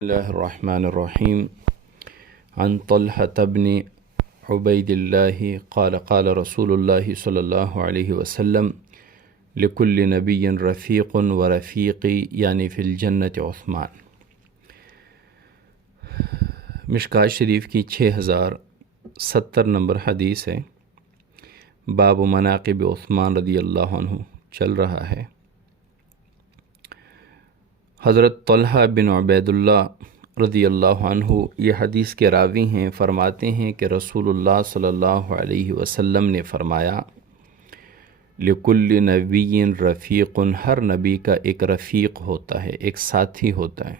الله الرحمن الرحيم عن طلحة بن عبيد الله قال قال رسول الله صلى الله عليه وسلم لكل نبي رفيق ورفيقي يعني في الجنة عثمان۔ مشکوٰۃ شریف کی 6070 نمبر حدیث ہے۔ باب مناقب عثمان رضی اللہ عنہ چل رہا ہے۔ حضرت طلحہ بن عبید اللہ رضی اللہ عنہ یہ حدیث کے راوی ہیں، فرماتے ہیں کہ رسول اللہ صلی اللہ علیہ وسلم نے فرمایا لکل نبی رفیق، ہر نبی کا ایک رفیق ہوتا ہے، ایک ساتھی ہوتا ہے۔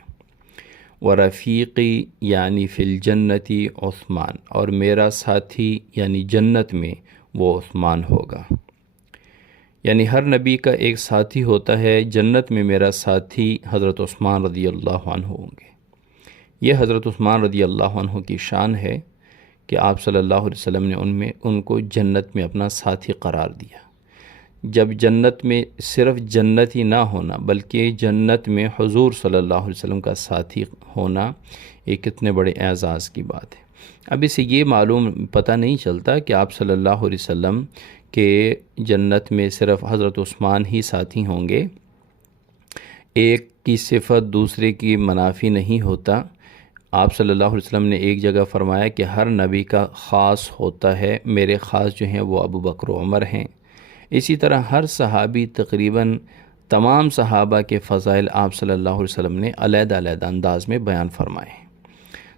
ورفیقی یعنی فی الجنتی عثمان، اور میرا ساتھی یعنی جنت میں وہ عثمان ہوگا۔ یعنی ہر نبی کا ایک ساتھی ہوتا ہے، جنت میں میرا ساتھی حضرت عثمان رضی اللہ عنہ ہوں گے۔ یہ حضرت عثمان رضی اللہ عنہ کی شان ہے کہ آپ صلی اللہ علیہ وسلم نے ان کو جنت میں اپنا ساتھی قرار دیا۔ جب جنت میں صرف جنت ہی نہ ہونا بلکہ جنت میں حضور صلی اللہ علیہ وسلم کا ساتھی ہونا، یہ کتنے بڑے اعزاز کی بات ہے۔ اب اسے یہ پتہ نہیں چلتا کہ آپ صلی اللہ علیہ وسلم کہ جنت میں صرف حضرت عثمان ہی ساتھی ہوں گے۔ ایک کی صفت دوسرے کی منافی نہیں ہوتا۔ آپ صلی اللہ علیہ وسلم نے ایک جگہ فرمایا کہ ہر نبی کا خاص ہوتا ہے، میرے خاص جو ہیں وہ ابو بکر و عمر ہیں۔ اسی طرح ہر صحابی تقریباً تمام صحابہ کے فضائل آپ صلی اللہ علیہ وسلم نے علیحدہ علیحدہ انداز میں بیان فرمائے۔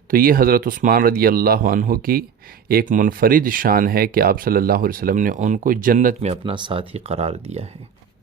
تو یہ حضرت عثمان رضی اللہ عنہ کی ایک منفرد شان ہے کہ آپ صلی اللہ علیہ وسلم نے ان کو جنت میں اپنا ساتھی قرار دیا ہے۔